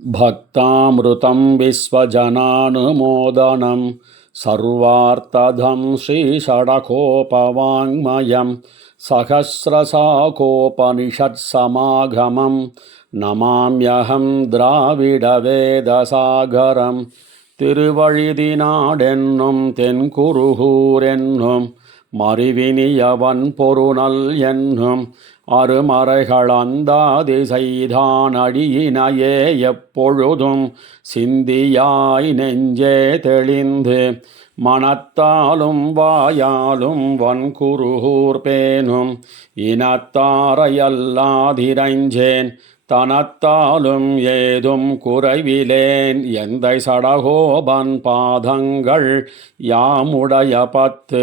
भक्तामृतं विश्वजनानुमोदनं सर्वार्थदं श्रीषडकोपवाङ्मयं सहस्रशाकोपनिषत्समागमं नमाम्यहं द्राविडवेदसागरं திருவழிதினாடென்னும் தென்குருகூர் என்னும் மறிவினியவன் பொருநல் என்னும் அருமறைகள் அந்தாதி செய்தான் அடியினையே எப்பொழுதும் சிந்தியாய் நெஞ்சே தெளிந்து மனத்தாலும் வாயாலும் வன்குருகூர் பேணும் இனத்தாரையல்லாதிரைஞ்சேன் தனத்தாலும் ஏதும் குறைவிலேன் எந்தை சடகோபன் பாதங்கள் யாமுடைய பத்து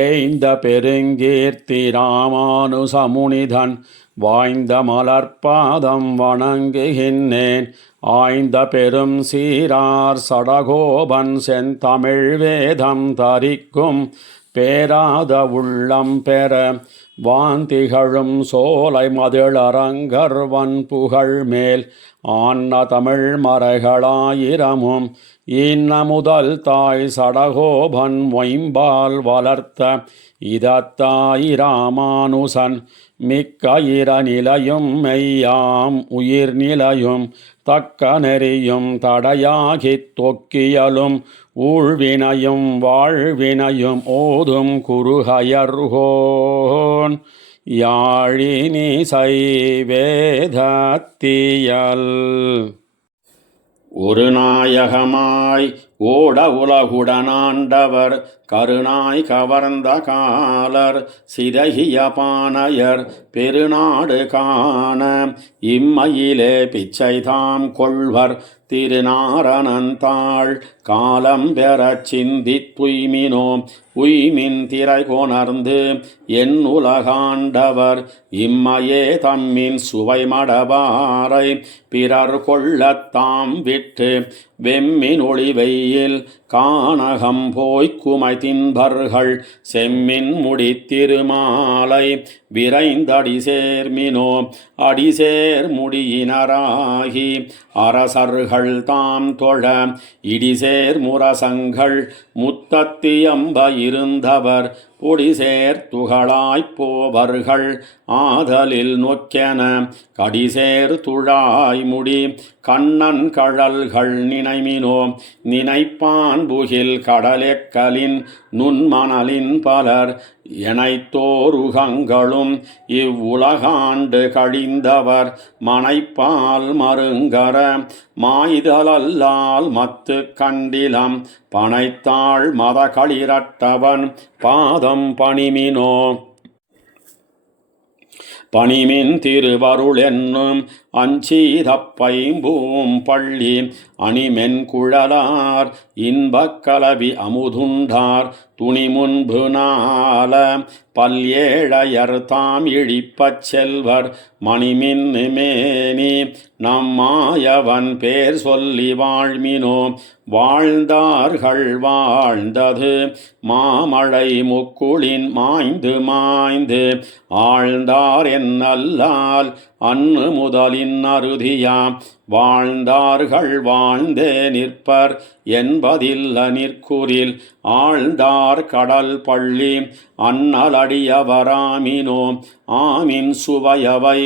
ஏய்ந்த பெருங்கீர்த்தி ராமானுசமுனிதன் வாய்ந்த மலர்பாதம் வணங்குகின்றேன் ஆய்ந்த பெரும் சீரார் சடகோபன் செந்தமிழ் வேதம் தரிக்கும் பேராத உள்ளம் பெற வாந்திகழும் சோலை மதிளரங்கர்வன் புகழ் மேல் ஆன்ன தமிழ் மறைகளாயிரமும் இன்ன முதல் தாய் சடகோபன் மொயம்பால் வளர்த்த இதத்தாய் ராமானுசன் மிக்க நிலையும் மெய்யாம் உயிர் நிலையும் தக்க நெறியும் தடையாகித் தொக்கியலும் ஊழ்வினையும் வாழ்வினையும் ஓதும் குருகயர்கோன் யாழினிசை வேதத்தியல் ஒரு நாயகமாய் ஓட உலகுடனாண்டவர் கருணாய் கவர்ந்த காலர் சிதகிய பானையர் பெருநாடு காண இம்மையிலே பிச்சை தாம் கொள்வர் திருநாரணந்தாள் காலம் பெறச் சிந்தித் துய்மினோ உய்மின் திரை கொணர்ந்து என் உலகாண்டவர் இம்மையே தம்மின் சுவை மடவாரை பிறர் கொள்ளத்தாம் விட்டு வெம்மின் ஒளிவெயில் கானகம் போய்க் குமை தின்பர்கள் செம்மின் முடித்திருமாலை விரைந்தடி சேர்மினோ அடிசேர் முடியினராகி அரசர்கள் தாம் தொழ இடிசேர் முரசங்கள் முத்தத்தியம்ப இருந்தவர் பொடிசேர் துகளாய்ப் போவர்கள் ஆதலில் நொக்கென கடிசேர் துழாய் முடி கண்ணன் கழல்கள் நினைமினோ நினைப்பான் புகில் கடலெக்கலின் நுண்மணலின் பலர் எனைத்தோருகங்களும் இவ்வுலகாண்டு கழிந்தவர் மனைப்பால் மருங்கர மாய்தலல்லால் மத்து கண்டிலம் பனைத்தாள் மத களிரட்டவன் பாதம் பணிமினோ பணிமின் திருவருள் என்னும் அஞ்சீதப்பைம்பூம் பள்ளி அணிமென் குழலார் இன்பக் கலவி அமுதுண்டார் துணி முன்பு நாள பல்ஏழையர் தாம் இழிப்பச் செல்வர் மணிமின் மேனி நம்மாயவன் பேர் சொல்லி வாழ்மினோ வாழ்ந்தார்கள் வாழ்ந்தது மாமழை முக்குளின் மாய்ந்து மாய்ந்து ஆழ்ந்தார் என்னல்லால் அன்னு முதலின் அறுதியாம் வாழ்ந்தார்கள் வாழ்ந்தே நிற்பர் என்பதில்ல நிற்குறில் ஆழ்ந்தார் கடல் பள்ளி அன்னலடியவராமினோ ஆமின் சுவையவை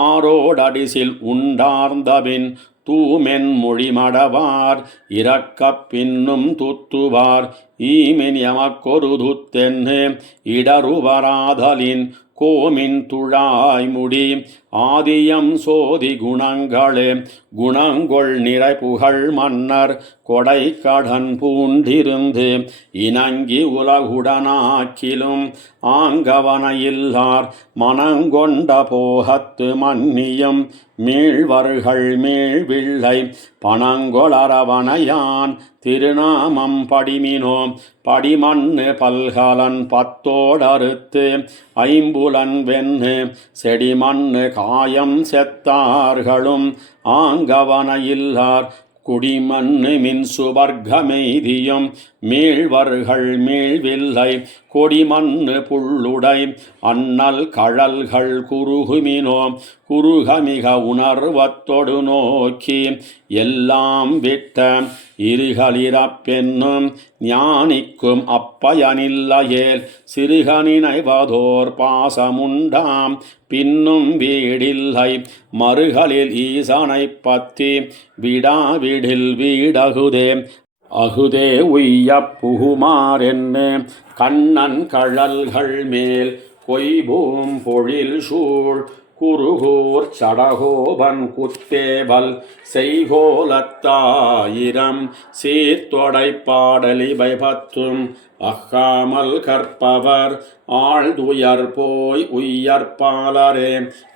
ஆரோடடிசில் உண்டார்ந்தபின் தூமென் மொழிமடவார் இரக்கப் பின்னும் துத்துவார் ஈமின் எமக்கொரு துத்தென்னு இடருவராதலின் கோமின் துழாய் முடி ஆதியம் சோதி குணங்களே குணங்கொள் நிறை புகழ் மன்னர் கொடை கடன் பூண்டிருந்து இணங்கி உலகுடனாக்கிலும் ஆங்கவன இல்லார் மனங்கொண்ட போகத்து மன்னியும் மீழ்வர்கள் மீழ்வில்லை பணங்கொளரவனையான் திருநாமம் படிமினோ படிமண்ணு பல்கலன் பத்தோடறுத்து ஐம்புலன் வெண்ணு செடிமண்ணு காயம் செத்தார்களும் ஆங்கவன இல்லார் குடிமண்ணு மின் சுவர்க்கமெய்தியும் மீழ்வர்கள் மீழ்வில்லை கொடிமண்ணு புள்ளுடை அண்ணல் கழல்கள் குறுகுமினோ குறுகமிக உணர்வத்தொடு நோக்கி எல்லாம் விட்ட இருகளிறப்பென்னும் ஞானிக்கும் அப்பயனில்லையேல் சிறுக நினைவதோர் பாசமுண்டாம் பின்னும் வீடில்லை மறுகளில் ஈசனை பத்தி விடாவிடில் வீடகுதே அகுதே உய்யப் புகுமாறென்னு கண்ணன் கழல்கள் மேல் கொய்பூம் பொழில் சூழ் குருகூர் சடகோபன் குத்தேவல் செய்கோலத்தாயிரம் சீர்த்தொடை பாடலிபை பத்தும் அக்காமல் கற்பவர் ஆழ்துயர் போய் உய்யற்பாலரே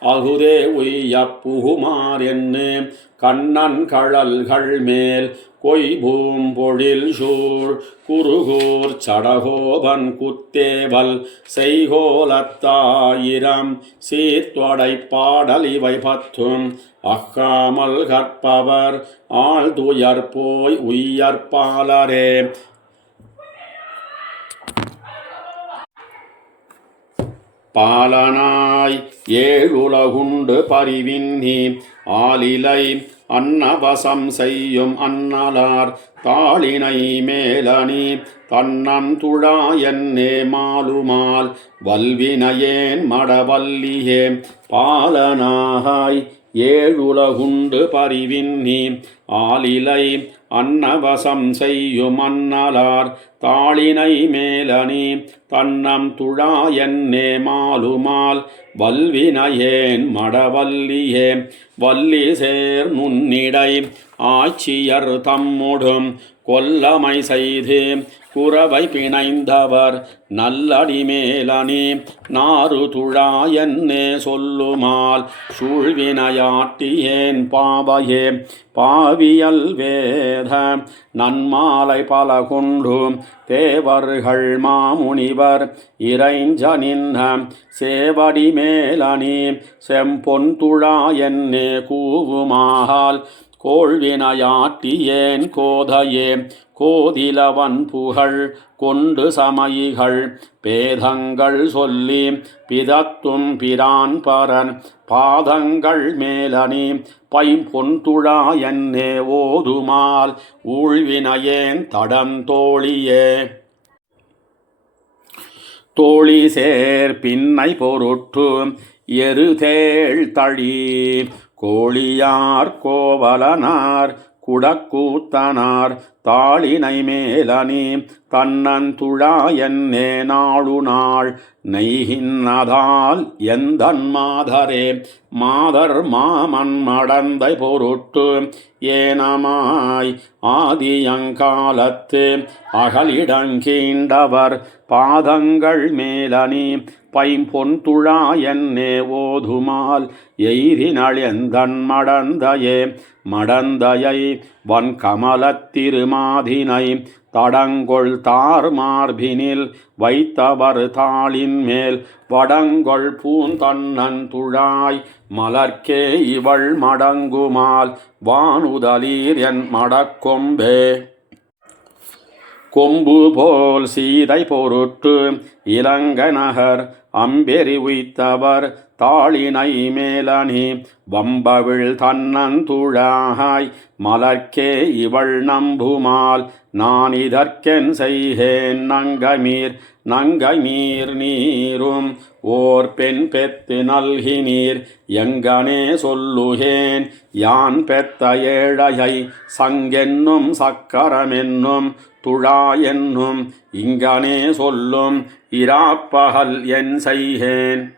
அகுதே உய்யப் புகுமாறென்னு கண்ணன் கழல்கள் மேல் கொய்பூம் பொழில் சூழ் குருகூர் சடகோபன் குத்தேவல் செய்கோலத்தாயிரம் சீர்த்தொடை பாடல் இவை பத்தும் அக்காமல் கற்பவர் ஆழ்துயர் போய் உய்யற்பாலரே பாலனாய் ஏழுலகுண்டு பரிவின்னி ஆலிலை அன்னவசம் செய்யும் அன்னலார் தாளினை மேலணி தன்னம் துழாயன்னே மாலுமால் வல்வினையேன் மடவல்லியே பாலனாய் ஏழுலகுண்டு பரிவின்னி ஆலிலை அன்னவசம் செய்யும் அன்னலார் தாளினை மேலணி தன்னம் துழாயன்னே மாலுமால் வல்வினையேன் மடவல்லியே வல்லி சேர் நுண்ணிடை ஆட்சியர் தம்முடும் கொல்லமை செய்து குறவை பிணைந்தவர் நல்லடிமேலணி நாறு துழாயன்னே சொல்லுமால் சூழ்வினையாட்டியேன் பாவையே பாவியல் வேத நன்மாலை பல கொண்டு தேவர்கள் மாமுனிவர் இறைஞ்ச நின்ன சேவடி மேலணி செம்பொன் துழாயன்னே கூவுமால் கோள்வினையாட்டியேன் கோதையே கோதிலவன் புகழ் கொண்டு சமயிகள் பேதங்கள் சொல்லி பிதத்தும் பிரான் பரன் பாதங்கள் மேலணி பைம்பொன் துழாயன்னே ஓதுமால் ஊழ்வினையேன் தடந்தோழியே தோழி சேர் பின்னை பொருட்டு எருதேள் தழி கோழியார் கோவலனார் குடக்கூத்தனார் தாளினை மேலணி தன்னந்துழாயன்னே நாளு நாள் நெய்கின்னதால் எந்தன் மாதரே மாதர் மாமன் மடந்தை பொருட்டு ஏனமாய் ஆதியங்காலத்து அகலிடங்கீண்டவர் பாதங்கள் மேலணி பைம்பொன் துழாயன்னே ஓதுமால் எய்தினள் எந்தன் மடந்தையே மடந்தையை வன்கமலத்திருமாதினை தடங்கொள் தார் மார்பினில் வைத்தவர் தாளின் மேல் வடங்கொள் பூந்தன்னன் துழாய் மலர்க்கே இவள் மடங்குமால் வானுதலீர் என் மடக்கொம்பே கொம்பு போல் சீதை பொருட்டு இலங்கை நகர் அம்பெறி உய்த்தவர் தாளினை மேலணி வம்பவிழ் தன்னந்துழாய் மலர்க்கே இவள் நம்புமால் நான் இதற்கென் செய்கேன் நங்கைமீர் நீரும் ஓர் பெண் பெத்து நல்கினீர் எங்கனே சொல்லுகேன் யான் பெத்த ஏழையை சங்கென்னும் சக்கரமென்னும் துழாயென்னும் இங்கனே சொல்லும் இராப்பகல் என் செய்கேன்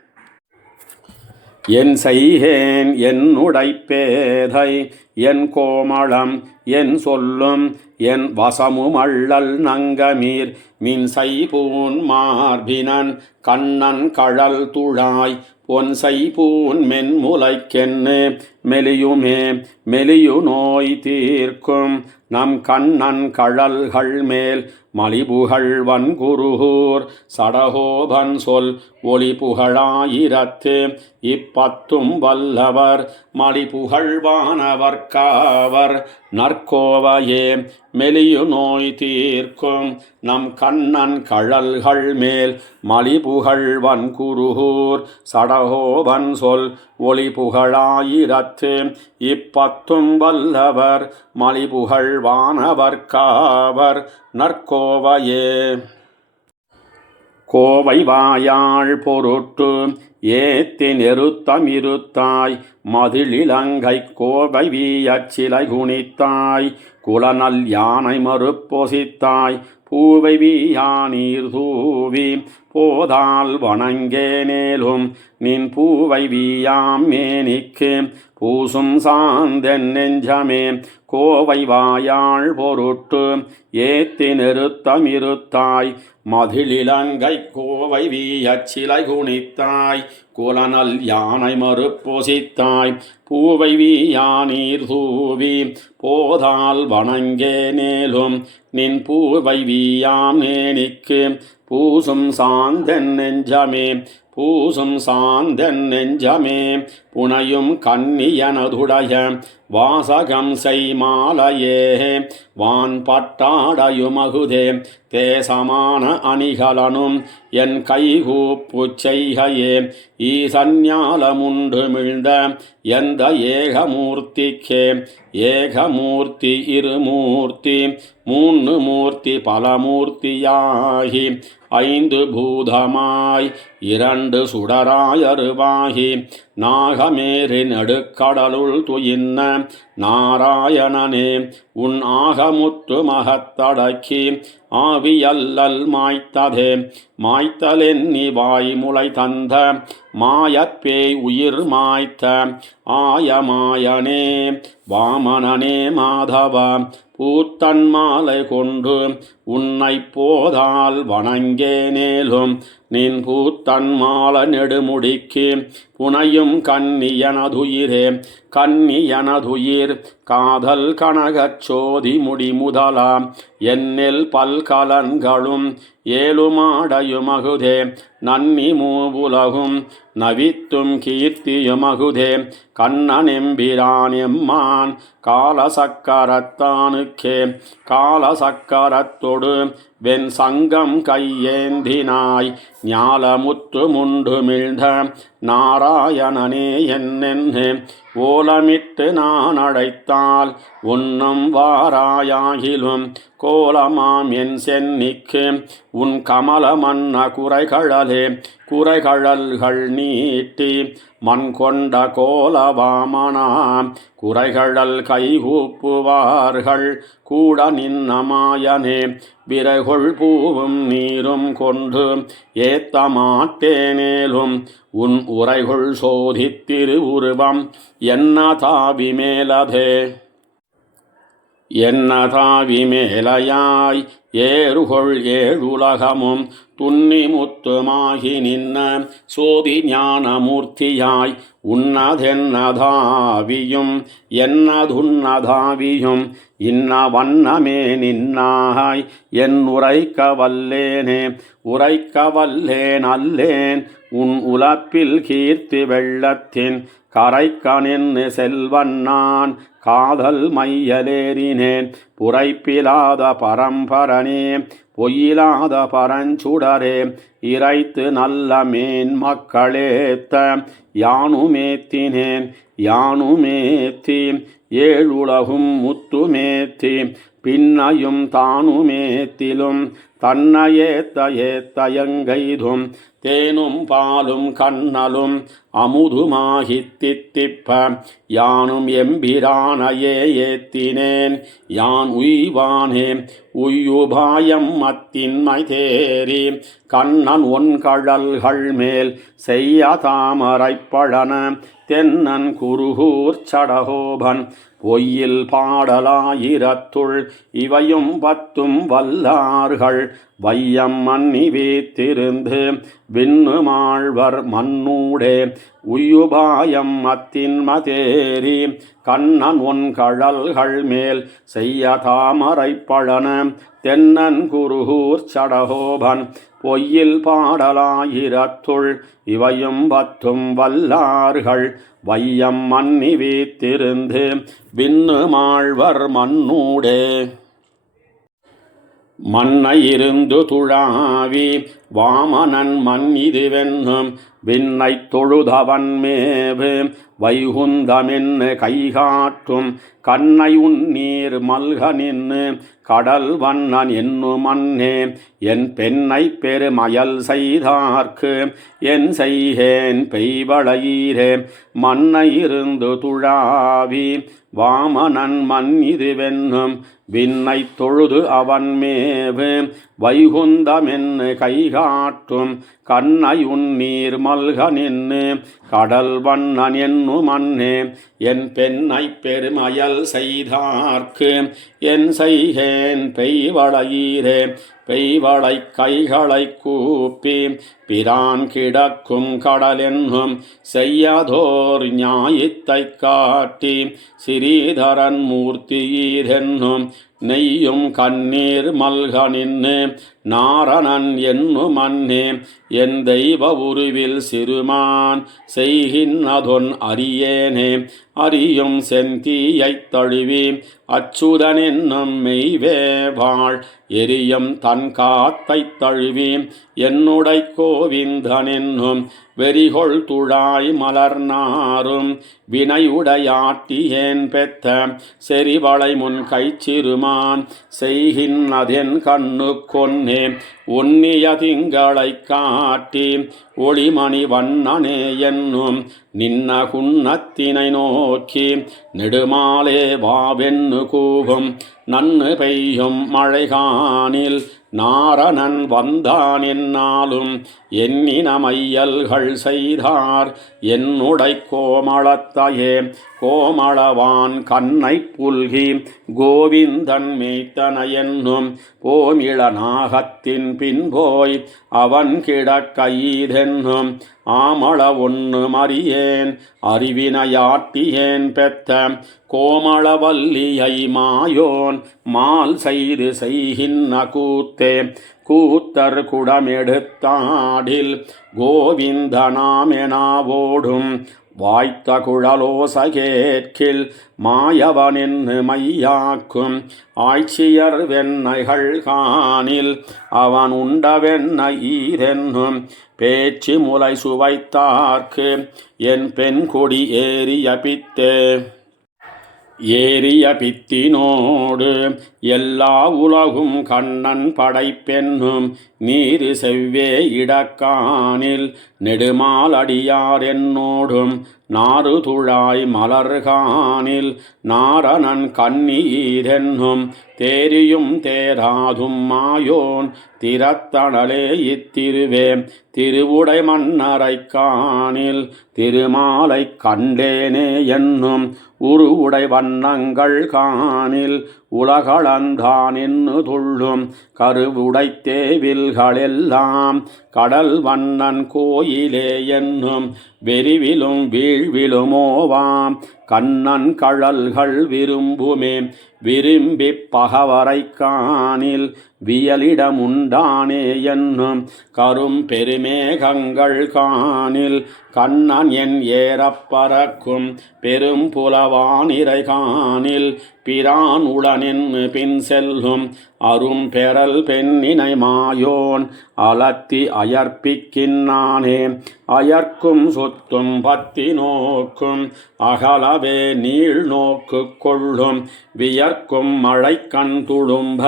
என்னுடை பேதை என் கோமளம் என் சொல்லும் என் வசமுமள்ளல் நங்கமீர் மின்சை பூன் மார்பினன் கண்ணன் கழல் துழாய் பொன்சை பூன் மென்முலைக்கென்னு மெலியுமே மெலியு நோய் தீர்க்கும் நம் கண்ணன் கழல்கள் மேல் மலிபுகழ் வன்குருகூர் சடகோபன் சொல் ஒளி புகழாயிரத்து இப்பத்தும் வல்லவர் மலிபுகழ்வானவர்காவர் நற்கோவையே மெலியு நோய் தீர்க்கும் நம் கண்ணன் கழல்கள் மேல் மலிபுகழ் வன்குருகூர் சடகோபன் சொல் ஒளி புகழாயிரத்து இப்பத்தும் வல்லவர் மலிபுகழ்வானவர்காவர் நற்கோவையே. கோவை வாயாழ் பொருட்டு ஏத்தி நெருத்தமிருத்தாய் மதிலிலங்கை கோவை வீயச்சிலை குனித்தாய் குலநல் யானை மறுப்பொசித்தாய் பூவை வீயானீர் தூவி போதால் வணங்கேனேலும் நின் பூவை வீயாம் மேனிக்கு பூசும் சாந்தென் நெஞ்சமே. கோவை வாயாழ் பொருட்டு ஏத்தி நெருத்தமிருத்தாய் மதிலிலங்கை கோவை வீயச்சிலை குனித்தாய் குலநல் யானை மறுப்பொசித்தாய் பூவை வீயானீர் தூவி போதால் வணங்கேனேலும் நின் பூவை வீயாம் மேனிக்கு பூசும் சாந்தென் நெஞ்சமே. பூசும் சாந்தென் நெஞ்சமே. புனையும் கன்னியனதுடைய வாசகம் செய் மாலையே வான் பட்டாடையுமகுதே தேசமான அணிகலனும் என் கைகூப்புச் செய்கையே. ஈசன்யாலமுண்டு மிழ்ந்த எந்த ஏகமூர்த்திக்கே ஏகமூர்த்தி இருமூர்த்தி மூன்று மூர்த்தி பலமூர்த்தியாகி ஐந்து பூதமாய் இரண்டு சுடராயருவாகி நாகமேறி நடுக்கடலுள் துயின்ன நாராயணனே உன் ஆகமுத்து மகத்தடக்கி ஆவியல்லல் மாய்த்ததே. மாய்த்தலென்னி வாய்முலை தந்த மாயப்பேய் உயிர் மாய்த்த ஆயமாயனே வாமனனே மாதவா பூத்தன் மாலை கொண்டு உன்னை போதால் வணங்கேனேலும் நின் பூத்தன் மால நெடுமுடிக்கு புனையும் கன்னியனதுயிரே. கன்னியனதுயிர் காதல் கனகச்சோதி முடி முதலாம் என்னில் பல்கலன்களும் ஏழுமாடையுமகுதே நன்னி மூவுலகும் நவித்தும் கீர்த்தியுமகுதே. கண்ணனெம்பிரான் எம்மான் காலசக்கரத்தானுக்கே காலசக்கரத்தொடு வெண் சங்கம் கையேந்தினாய் ஞாலமுத்து முண்டு மிழ்ந்த நாராயணனே என்னென்னு ஓலமிட்டு நான் அழைத்தால் உன்னும் வாராயாகிலும் கோலமாம் என் சென்னிக்கு உன் கமல மன்ன குறைகழலே. குறைகழல்கள் நீட்டி மண் கொண்ட கோலவாமனாம் குறைகழல் கைகூப்புவார்கள் கூட நின்ன மாயனே. விரைகொள் பூவும் நீரும் கொண்டு ஏத்த மாட்டேனேலும் உன் உரைகொள் சோதித்திரு உருவம் என்ன தாவி மேலதே. என்ன தாவி மேலையாய் ஏறுகொள் ஏழுலகமும் துன்னி முத்துமாகி நின்ன சோதி ஞானமூர்த்தியாய் உன்னதென்னதாவியும் என்னதுன்னதாவியும் இன்ன வண்ணமே நின்னாய் என் உரைக்க வல்லேனே. உரைக்க வல்லேன் அல்லேன் உன் உலப்பில் கீர்த்தி வெள்ளத்தின் கரைக்கனின்னு செல்வன் நான் காதல் மையலேறினேன். புரைப்பிலாத பரம்பரனே பொய்யிலாத பரஞ்சுடரே இறைத்து நல்ல மேன் மக்களேத்த யானுமேத்தினேன். யானுமேத்தி ஏழுலகும் முத்துமேத்தி பின்னையும் தானுமேத்திலும் தன்னையேத்த ஏத்தயங்கைதும் தேனும் பாலும் கண்ணலும் அமுதுமாகி தித்திப்ப யானும் எம்பிரானையே ஏத்தினேன். யான் உய்வானே உய்யுபாயம் மத்தின்மை தேறி கண்ணன் ஒன் கழல்கள் மேல் செய்ய தாமரைப்பழன தென்னன் குருகூர் சடகோபன் பொய்யில் பாடலாயிரத்துள் இவையும் பத்தும் வல்லார்கள் வையம் மன்னி வீத்திருந்து விண்ணுமாழ்வர் மன்னூடே உயுபாயம் அத்தின்மதேரி கண்ணன் ஒன் கழல்கள் மேல் செய்ய தாமரை பழன தென்னன் குருகூர் சடகோபன் பொய்யில் பாடலாயிரத்துள் இவையும் பத்தும் வல்லார்கள் வையம் மன்னி வீத்திருந்து விண்ணுமாழ்வர் மன்னூடே மன்னை இருந்து துழாவி வாமனன் மன்னிதுவென்னும் விண்ணை தொழுதவன் மேவு வைகுந்தமென்னு கைகாட்டும் கண்ணை உன்னீர் மல்க நின்று கடல் வண்ணன் என்னு மன்னே என் பெண்ணை பெருமயல் செய்தார்க்கு என் செய்கேன் பெய்வளையீரே மன்னை இருந்து துழாவி வாமனன் மன்னிதுவென்னும் விண்ணை தொழுது அவன் மேவு வைகுந்தமென்னு கைகாட்டும் கண்ணை உன்னீர் மல்க நின்று கடல் வண்ணன் என்னு மன்னே என் பெண்ணை பெருமயல் செய்தார்க்கு என் செய்கேன் பெய்வளையீரே பெய்வளை கைகளை கூப்பி பிரான் கிடக்கும் கடலென்னும் செய்யதோர் ஞாயித்தை காட்டி சிறீதரன் மூர்த்தியீரென்னும் நெய்யும் கண்ணீர் மல்க நின்று நாரணன் என்னு மன்னே என் தெய்வ உருவில் சிறுமான் செய்கின்றதொன் அறியேனே அறியும் செந்தீயைத் தழுவி அச்சுதன் என்னும் மெய்வேவாள் எரியும் தன் காத்தைத் தழுவி என்னுடை கோவிந்தன் என்னும் வெறிகொள் துழாய் மலர்நாரும் வினையுடையாட்டியேன் பெத்த செறிவளை முன் கைச்சிறுமான் செய்கின்றதென் கண்ணு கொன்னே உன்னிய திங்களை காட்டி ஒளிமணி வண்ணனே என்னும் நின்ன குன்னத்தினை நோக்கி நெடுமாலே வாவென்னு கூவும் நன்னு பெய்யும் மழைகானில் நாரணன் வந்தான் என்னாலும் எண்ணின மையல்கள் செய்தார் என்னுடை கோமளத்தையே கோமளவான் கண்ணை புல்கி கோவிந்தன் மேய்த்தன என்னும் போமிள நாகத்தின் பின்போய் அவன் கிடக்கைதென்னும் ஆமள ஒன்று மறியேன் அறிவினையாட்டியேன் பெத்த கோமளவல்லியை மாயோன் மால் செய்து செய்கின்ற கூத்தே கூத்தர் குடமெடுத்தாடில் கோவிந்த நாமெனாவோடும் வாய்த்த குழலோசகேற்கில் மாயவனென்னு மையாக்கும் ஆய்ச்சியர் வெண்ணைகள் காணில் அவன் உண்டவென்ன ஈரென்னும் பேச்சு முலை சுவைத்தார்க்கு என் பெண் கொடி ஏறிய பித்தே ஏறிய பித்தினோடு எல்லா உலகும் கண்ணன் படைப்பென்னும் நீரு செவ்வே இடக்கானில் நெடுமாலடியார் என்னோடும் நாறு துழாய் மலர்கானில் நாரணன் கண்ணீரென்னும் தேரியும் தேராதும் மாயோன் திறத்தணலே இத்திருவே திருவுடை மன்னரை காணில் திருமாலை கண்டேனே என்னும் உருவுடை வண்ணங்கள் காணில் உலகளந்தான் என்று துள்ளும் கருவுடை தேவில்களெல்லாம் கடல் வண்ணன் கோயிலே என்னும் வெறிவிலும் வீழ்விலுமோவாம் கண்ணன் கழல்கள் விரும்புமே விரும்பி பகவரை காணில் வியலிடமுண்டானே என்னும் கரும் பெருமேகங்கள் காணில் கண்ணன் என் ஏறப்பறக்கும் பெரும் புலவானிரை காணில் பிரான் உடனென்னு பின் செல்லும் அரும் பெறல் பெண்ணினை மாயோன் அலத்தி அயர்ப்பிக்கின்னானே அயர்க்கும் சொத்தும் பத்தி நோக்கும் அகலவே நீள் நோக்கு கொள்ளும் வியர்க்கும் மழை கண் துளும்ப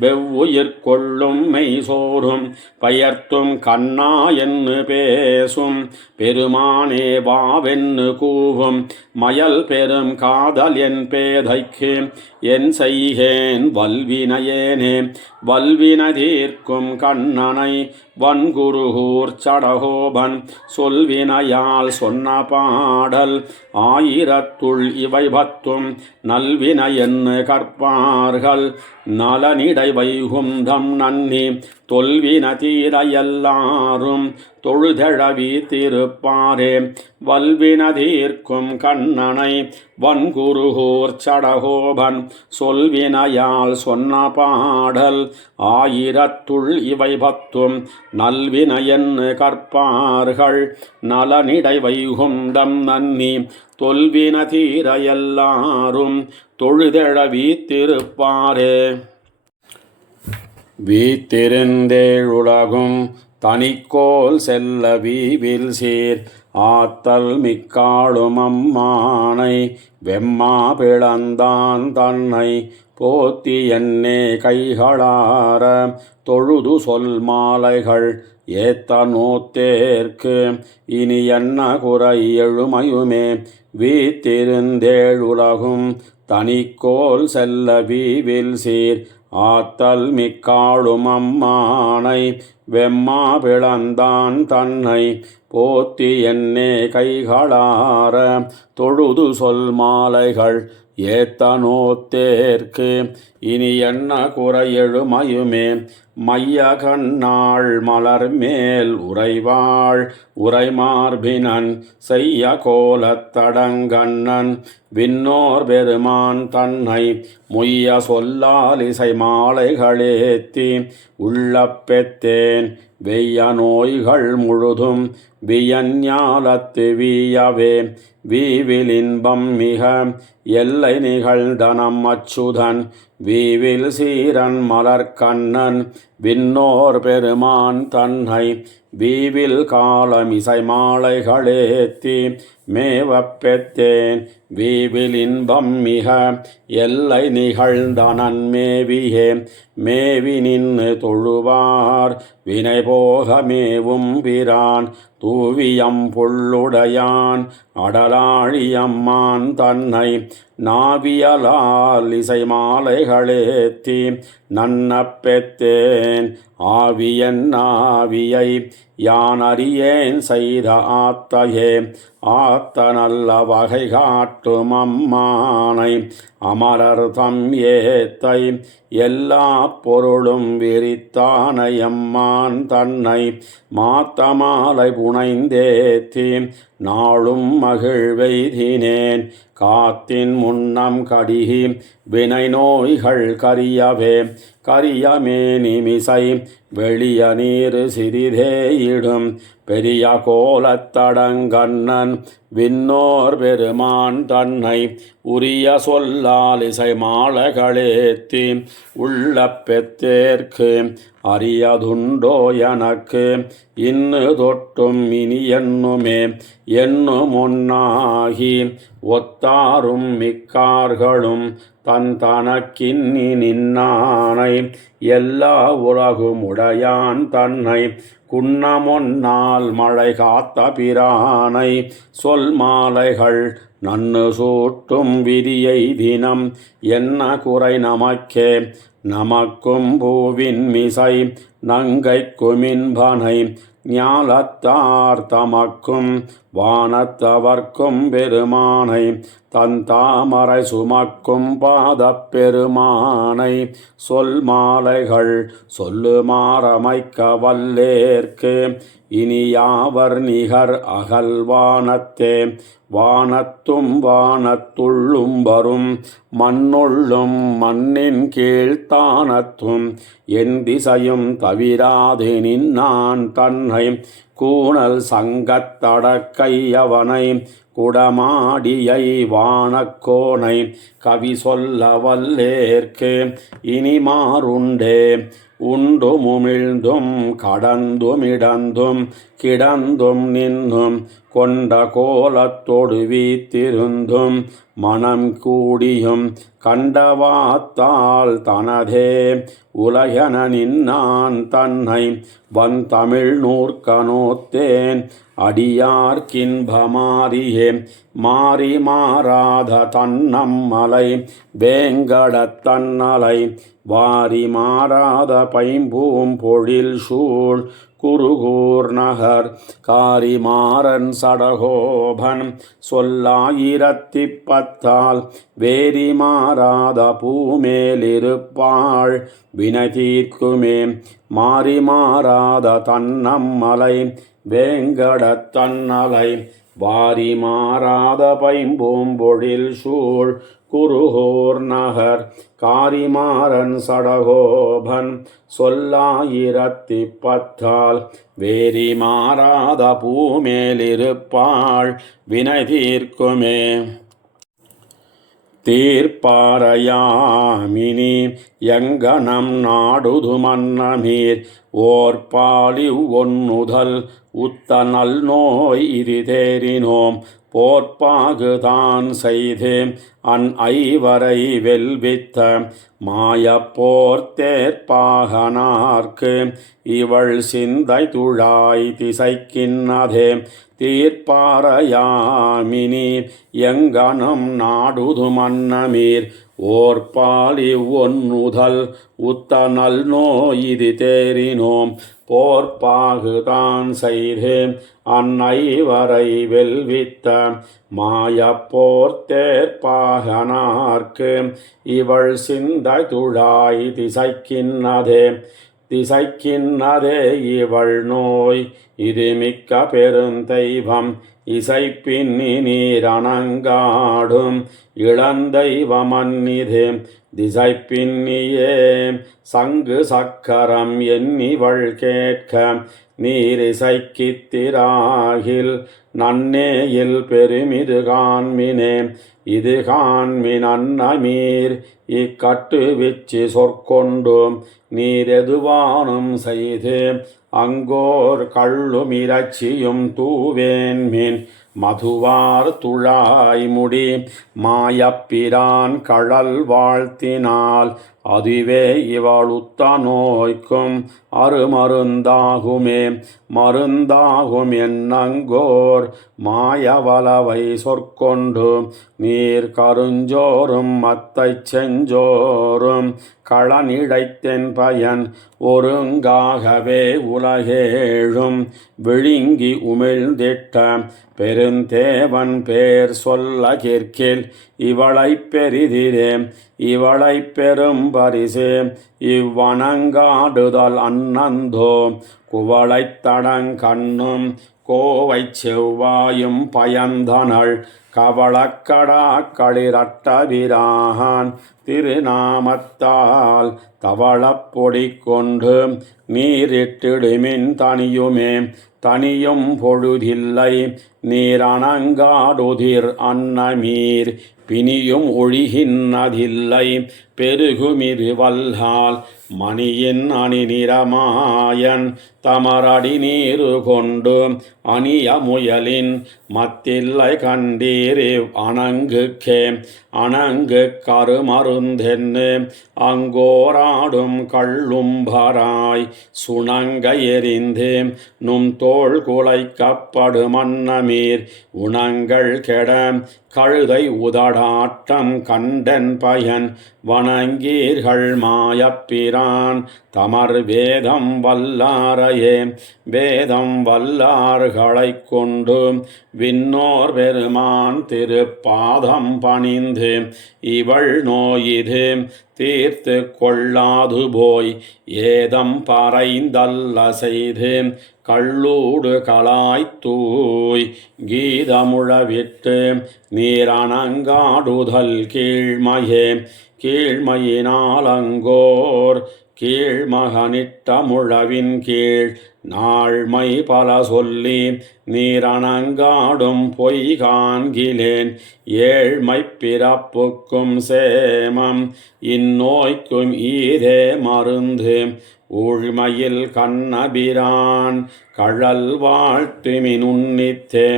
வெவ்வுயிர் கொள்ளும் மெய் சோறும் பயர்த்தும் கண்ணா என்று பேசும் பெருமானே வாவென்னு கூவும் மயல் பெரும் காதல் என் பேதைக்கு என் செய்கேன் வல்வினையேனே வல்வினை தீர்க்கும் கண்ணனை வன்குருகூர் சடகோபன் சொல்வினையால் சொன்ன பாடல் ஆயிரத்துள் இவை பத்தும் நல்வினை என்ன கற்பார்கள் நலனிடை வைகுந்தம் நன்னி தொல்வின தீர எல்லாரும் தொழுதழவி திருப்பாரே வல்வின தீர்க்கும் கண்ணனை வன்குருகூர் சடகோபன் சொல்வினையால் சொன்ன பாடல் ஆயிரத்துள் இவை பத்தும் நல்வினையென்னு கற்பார்கள் நலனிடை வைகுந்தம் நன்னி தொல்வின தீர எல்லாரும் தொழுதழவி திருப்பாரே. வீத்திருந்தேழுலகும் தனிக்கோல் செல்ல வீவில் சீர் ஆத்தல் மிக்காளும் அம்மானை வெம்மா பிளந்தான் தன்னை போத்தி என்னே கைகளார தொழுது சொல் மாலைகள் ஏத்த நோத்தேற்கு இனி என்ன குறை எழுமையுமே. வீத்திருந்தேழுலகும் தனிக்கோல் செல்ல வீவில் சீர் ஆத்தல் மிக்காளும் அம்மானை வெம்மா பிளந்தான் தன்னை போத்தி என்னே கைகளார தொழுது சொல் மாலைகள் ஏத்த நோத்தேற்கு இனி என்ன குறை எழுமையுமே. மைய கண்ணாள் மலர் மேல் உறைவாள் உரைமார்பினன் செய்ய கோலத்தடங்கண்ணன் விண்ணோர் பெருமான் தன்னை முய்ய சொல்லால் இசை மாலைகளேத்தி உள்ள பெத்தேன் வெய்ய நோய்கள் முழுதும் வியஞ்ஞாலத்து வீயவே. வீவில் இன்பம் மிக எல்லை நிகழ்தனம் அச்சுதன் வீவில் சீரன் மலர்கண்ணன் விண்ணோர் பெருமான் தன்னை வீவில் காலமிசை மாலைகளேத்தி மேவப் பெத்தேன் வீவில் இன்பம் மிக எல்லை நிகழ்ந்தனன் மேவியே. மேவி நின்று தொழுவார் வினை போக மேவும் பிரான் தூவியம் பொள்ளுடையான் அடலாழியம்மான் தன்னை நாவியலால் இசை மாலைகளேத்தி நன்ன பெத்தேன் ஆவியன் ஆவியை யான் அறியேன் செய்த ஆத்தையே. ஆத்த நல்ல வகை காட்டும் அம்மானை அமரர் தம் ஏத்தை எல்லா பொருளும் விரித்தானையம்மான் தன்னை மாத்த மாலை புனைந்தேத்தி நாளும் மகிழ்வெய்தினேன் காத்தின் முன்னம் கடிகி வினை நோய்கள் கரியவே. கரியமே நிமிசை வெளிய நீர் சிறிதேயிடும் பெரிய கோலத்தடங்கண்ணன் விண்ணோர் பெருமான் தன்னை உரிய சொல்லால் இசை மாலைகளேத்தி உள்ள பெத்தேற்கு அரியதுண்டோ எனக்கு இன்னு தொட்டும் இனி எண்ணுமே. எண்ணும் ஒன்னாகி ஒத்தாரும் மிக்கார்களும் தன் தனக்கின்னி நின்னானை எல்லா உலகும் உடையான் தன்னை குன்னமொன்னால் மழை காத்த பிரானை சொல் மாலைகள் நன்னு சூட்டும் விதியை தினம் என்ன குறை நமக்கே. நமக்கும் பூவின் மிசை நங்கைக்குமின்பனை ஞாலத்தார் தமக்கும் வானத்தவர்க்கும் பெருமானை தன் தாமரை சுமக்கும் பாதப் பெருமானை சொல் மாலைகள் சொல்லுமாறமைக்க வல்லேற்கு இனி யாவர் நிகர் அகல்வானத்தே. வானத்தும் வானத்துள்ளும் வரும் மண்ணுள்ளும் மண்ணின் கீழ்த்தானத்தும் என் திசையும் தவிராது நின்னான் தன்னை கூணல் சங்கத்தடக்கையவனை குடமாடியை வானக்கோனை கவி சொல்ல வல்லேற்கு இனி மாறுண்டே. உண்டும் உமிழ்ந்தும் கடந்துமிடந்தும் கிடந்தும் நின்னும் கொண்ட கோலத்தொடு வீத்திருந்தும் மனம் கூடியும் கண்டவாத்தால் தனதே உலகென நின்னான் தன்னை வன் தமிழ் நூற்கனோத்தேன் அடியார்க்கின்பமாரியே. மாறி மாறாத தன்னம்மலை வேங்கடத் தன்னலை வாரி மாறாத பைம்பூம் பொழில் சூழ் குருகூர் நகர் காரிமாறன் சடகோபன் சொல்லாயிரத்தி பத்தால் வேரி மாறாத பூமேலிருப்பாள் வினை தீர்க்குமே மாறி மாறாத தன்னம்மலை வேங்கடத் தன்னலை வாரி மாறாத பைம்பூம்பொழில் சூழ் குருகூர் நகர் காரிமாறன் சடகோபன் சொல்லாயிரத்தி பத்தால் வேரி மாறாத பூமேலிருப்பாள் வினை தீர்க்குமே தீர்ப்பாரையாமினி எங்கனம் நாடுது மன்னமீர் ஓர்பாலி ஒன்னுதல் உத்த நல் நோய் இது தேறினோம் போர்ப்பாகுதான் செய்து அன் ஐவரை வெல்வித்த மாயப்போர் தேர்ப்பாகனார்க்கு இவள் சிந்தை துழாய் திசைக்கின்னதே தீர்ப்பாரையாமினி எங்கனம் நாடுது மன்னமீர் ஓர்பாலி ஒன்னுதல் உத்த நல் நோய் இது தேறினோம் போர்ப்பாகுதான் செய்து அன்னைவரை வெல்வித்த மாயப்போர் தேர்ப்பாகனார்க்கு இவள் சிந்தை துழாய் திசைக்கின்னதே இவள் நோய் இது மிக்க பெருந்தெய்வம் இசைப்பின்னி நீரணங்காடும் இளந்தெய்வமன்னிது திசை பின்னியே சங்கு சக்கரம் எண்ணிவள் கேட்க நீரிசைக்கித்திராகில் நன்னேயில் பெருமிது காண்மினே இது காண்மின் அன்னமீர் இக்கட்டு விச்சி சொற்கொண்டு நீரெதுவானும் செய்து அங்கோர் கள்ளும் இறைச்சியும் தூவேன்மின் மதுவார் துழாய்முடி மாயப்பிரான் கழல் வாழ்த்தினால் அதுவே இவளுத்த நோய்க்கும் அருமருந்தாகுமே மருந்தாகும் என்னங்கோர் மாயவலவை சொற்கொண்டு நீர் கருஞ்சோறும் மத்தை செஞ்சோறும் களனிடைத்தென் பயன் ஒருங்காகவே உலகேழும் விழுங்கி உமிழ்ந்திட்ட பெருந்தேவன் பேர் சொல்ல கேட்கில் இவளை பெரிதிரே இவளை பெரும் பரிசு இவ்வணங்காடுதல் அன்னந்தோ குவளைத் தடங்கண்ணும் கோவை செவ்வாயும் பயந்தனள் கவளக்கடா களிரட்டவிரான் திருநாமத்தால் தவளப்பொடி கொண்டு நீரிட்டிடுமின் தனியுமே தனியும் பொழுதில்லை நீரணங்காடுதிர் அன்னமீர் பிணியும் ஒழிகின்னதில்லை பெருகுமிது வல்லால் மணியின் அணி நிறமாயன் தமரடி நீரு கொண்டு அணிய முயலின் மத்தில்லை கண்டீரே அணங்குக்கே அணங்கு கருமருந்தென்னு அங்கோராடும் கள்ளும்பராய் சுணங்க எறிந்து நும் தோள் குலைக்கப்படு மன்னமீர் உணங்கள் கெட கழுதை உதடாட்டம் கண்டன் பயன் வணங்கீர்கள் மாயப்பிரான் தமர் வேதம் வல்லாரையே வேதம் வல்லார்களைக் கொண்டு விண்ணோர் பெருமான் திருப்பாதம் பணிந்து இவள் நோயிது தீர்த்து கொள்ளாது போய் ஏதம் பறைந்தல்ல செய்து கள்ளூடு களாய்த்தூய் கீதமுழவிட்டு நீரணங்காடுதல் கீழ்மையே கீழ்மையினாலங்கோர் கீழ்மகனிட்ட முழவின் கீழ் நாள்மை பல சொல்லி நீரணங்காடும் பொய் காண்கிலேன் ஏழ்மை பிறப்புக்கும் சேமம் இந்நோய்க்கும் ஈதே மருந்து ஊழ்மையில் கண்ணபிரான் கழல் வாழ்த்துமின் உன்னித்தே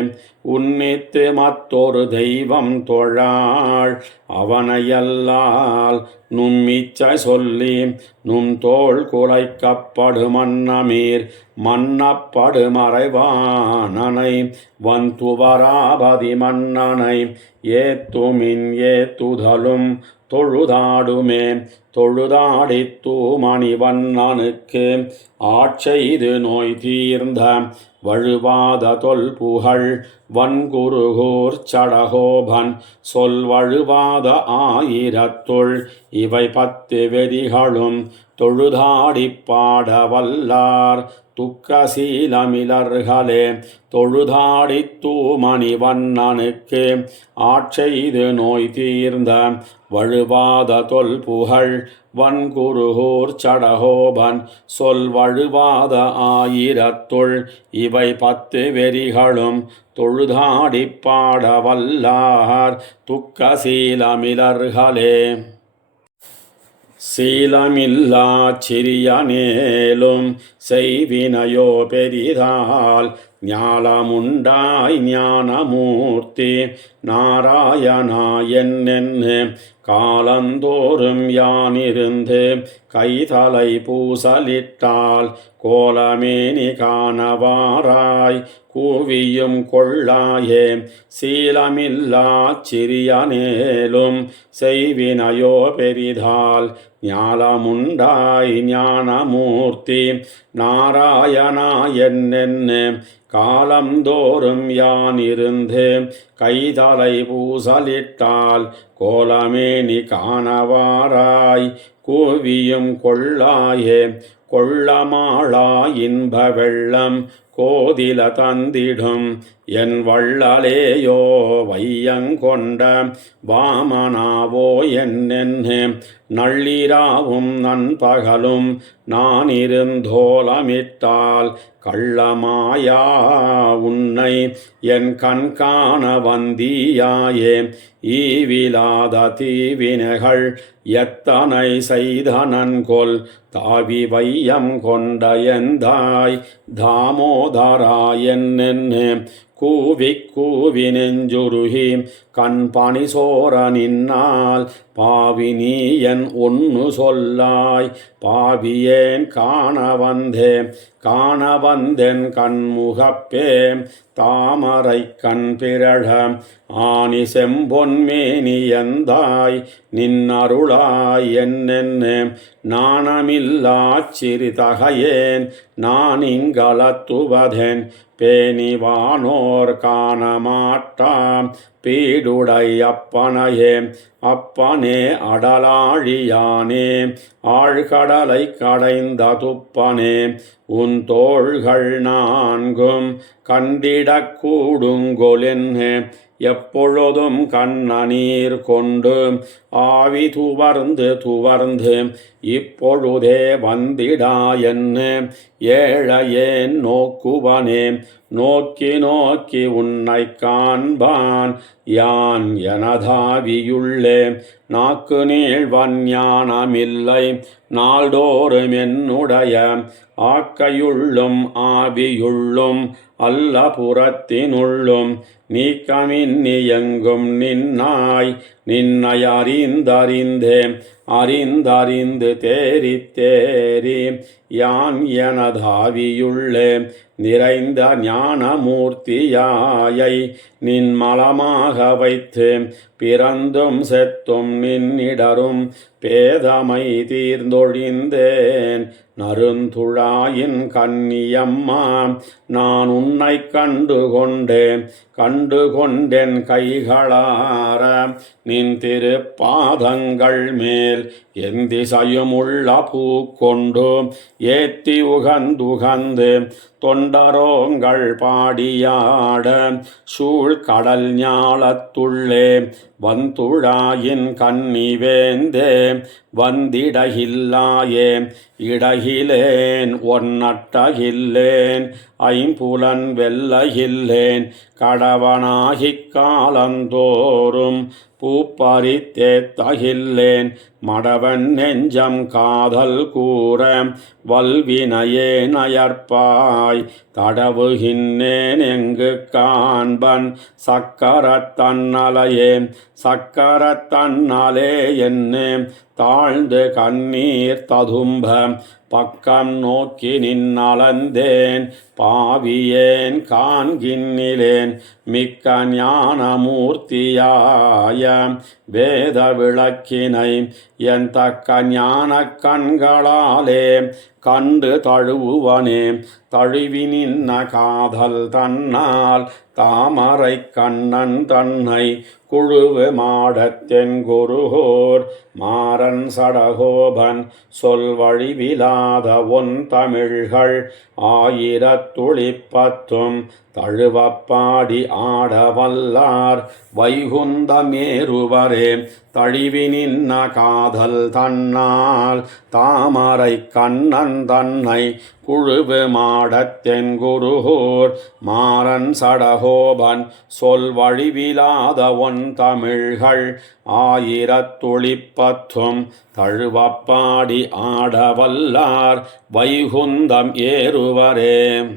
உன்னித்து மற்றொரு தெய்வம் தொழாள் அவனையல்லால் நும்மிச்சை சொல்லி நும் தோள் குலைக்கப்படு மன்னமீர் மன்னப்படு மறைவானனை வந்துவராபதி மன்னனை ஏத்துமின் ஏத்துதலும் தொழுதாடுமே தொழுதாடித் தூமணிவண்ணனுக்கு ஆட்செய்து நோய் தீர்ந்த வழுவாத தொல்புகழ் வன்குருகூர் சடகோபன் சொல் வழுவாத ஆயிரத்துள் இவை 10 வெறிகளும் தொழுதாடிப் பாட வல்லார் துக்கசீலமிலர்களே தொழுதாடித் தூமணிவண்ணனுக்கு ஆட்செய்து நோய் தீர்ந்த வழுவாத தொல்புகழ் வன்குருகூர் சடகோபன் சொல் வழுவாத ஆயிரத்துள் இவை 10 வெறிகளும் தொழுதாடிப் பாட வல்லார் துக்கசீலமிலர்களே. சீலமில்லாச் சிறியனேலும் செய்வினையோ பெரிதால் ஞாலமுண்டாய் ஞானமூர்த்தி நாராயணா என்னென்னு காலந்தோறும் யானிருந்து கைதலை பூசலிட்டால் கோலமேனி காணவாராய் கூவியும் கொள்ளாயே. சீலமில்லாச் சிறியனேலும் செய்வினையோ பெரிதால் ஞாலமுண்டாய் ஞானமூர்த்தி நாராயணா என்னென்னு காலந்தோறும் யானிருந்து கைதலை பூசலிட்டால் கோலமேனி காணவாராய் கூவியும் கொள்ளாயே. கொள்ளமாளா இன்ப வெள்ளம் கோதில தந்திடும் என் வள்ளலேயோ வையங்கொண்ட வாமனாவோ என்னென்னு நள்ளிராவும் நண்பகலும் நான் இருந்தோலமிட்டால் கள்ளமாயா உன்னை என் கண்காண வந்தியாயே. ஈவிலாத தீவினைகள் எத்தனை செய்தனன்கொல் தாவி வையம் கொண்ட எந்தாய் தாமோதரா என்னென்னு கூவிக் கூவி நெஞ்சுருகி கண் பனி சோர நின்னால் பாவினி என் ஒன்னு சொல்லாய். பாவியேன் காண வந்தென் கண்முகப்பே தாமரை கண் பிறழ ஆனி செம்பொன்மேனி எந்தாய் நின்னருளாய் என்னென்னு நாணமில்லாச் சிறிதகையேன் நான் இங்கலத்துவதென் பேணிவானோர் காணமாட்டாம் பீடுடை அப்பனையே. அப்பனே அடலாழியானே ஆழ்கடலை கடைந்த துப்பனே உன் தோள்கள் நான்கும் கண்டிடக் கூடுங்கொலென்னு எப்பொழுதும் கண்ணநீர் கொண்டு ஆவி துவர்ந்து இப்பொழுதே வந்திடா என்று ஏழையேன் நோக்குவனே. நோக்கி உன்னை காண்பான் யான் எனதாவியுள்ளே நாக்கு நீழ்வன் ஞானமில்லை நாள்தோறும் என்னுடைய ஆக்கையுள்ளும் ஆவியுள்ளும் அல்ல புறத்தினுள்ளும் நீக்கமின்னி எங்கும் நின்னை அறிந்தறிந்து தேறி யான் எனதாவியுள்ளே நிறைந்த ஞானமூர்த்தியாயை நின் மலமாக வைத்து பிறந்தும் செத்தும் நின்னிடரும் பேதமை தீர்ந்தொழிந்தேன் நறுந்துழாயின் கன்னியம்மா நான் உன்னை கண்டுகொண்டேன் கைகளார நின் திருப்பாதங்கள் மேல் எந்திசையுமுள்ள பூக்கொண்டு ஏத்தி உகந்து தொண்டரோங்கள் பாடியாட சூழ் கடல் ஞாலத்துள்ளே வந்துழாயின் கன்னிவேந்தே வந்திடகில்லாயே. இடகிலேன் ஒன்னட்டகில்லேன் ஐம்புலன் வெல்லகில்லேன் கடவனாகிக் காலந்தோறும் பூப்பறித்தேத்தகில்லேன் மடவன் நெஞ்சம் காதல் கூற வல்வினையே நயற்பாய் தடவுகின்னேன் எங்கு காண்பன் சக்கரத்தன்னலையே சக்கரத்தன்னாலே என்னே தாழ்ந்து கண்ணீர் ததும்ப பக்கம் நோக்கி நின்னளந்தேன் பாவியேன் காண்கின்னிலேன் மிக்க ஞானமூர்த்தியாய வேத விளக்கினை என் தக்க ஞான கண்களாலே கண்டு தழுவுவனே தழுவி நின்ன காதல் தன்னால் தாமரை கண்ணன் தன்னை குழுவு மாடத்தென் குருகோர் மாறன் சடகோபன் சொல் வழிவிலாத ஒன் தமிழ்கள் 1010 தழுவப்பாடி ஆடவல்லார் வைகுந்தமேறுவரே தழிவி நின்ன காதல் தன்னால் தாமரை கண்ணன் தன்னை குழுவு மாடத்தென் குருகோர் மாறன் சடகோபன் சொல் வழிவிலாத ஒன் தமிழ்கள் 1010 தழுவப்பாடி ஆடவல்லார் வைகுந்தம் ஏறுவரே.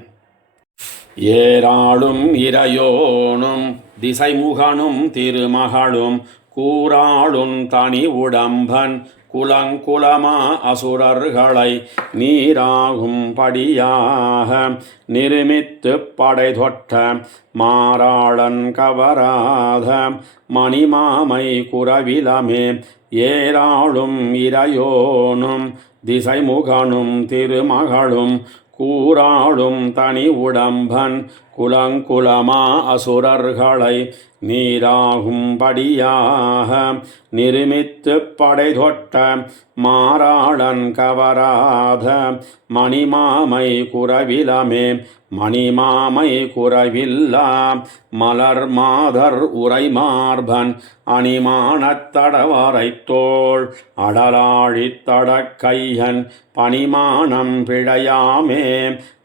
ஏராளும் இறையோனும் திசைமுகனும் திருமகளும் கூறாளும் தனி உடம்பன் குலங்குலமா அசுரர்களை நீராகும் படியாக நிருமித்து படை தொட்ட மாறாளன் கவராத மணிமாமை குரவிலமே ஏராளும் இறையோனும் திசைமுகனும் திருமகளும் கூறாளும் தனி உடம்பன் குலங்குலமா அசுரர்களை நீராகும் படியாக நிருமித்து படை தொட்ட மாறாளன் கவராத மணிமாமை குரவிலமே மணிமாமை குரவில்லா மலர் மாதர் உரை மார்பன் அணிமானத்தடவரை தோள் அடலாழித் தடக்கையன் பணிமானம் பிழையாமே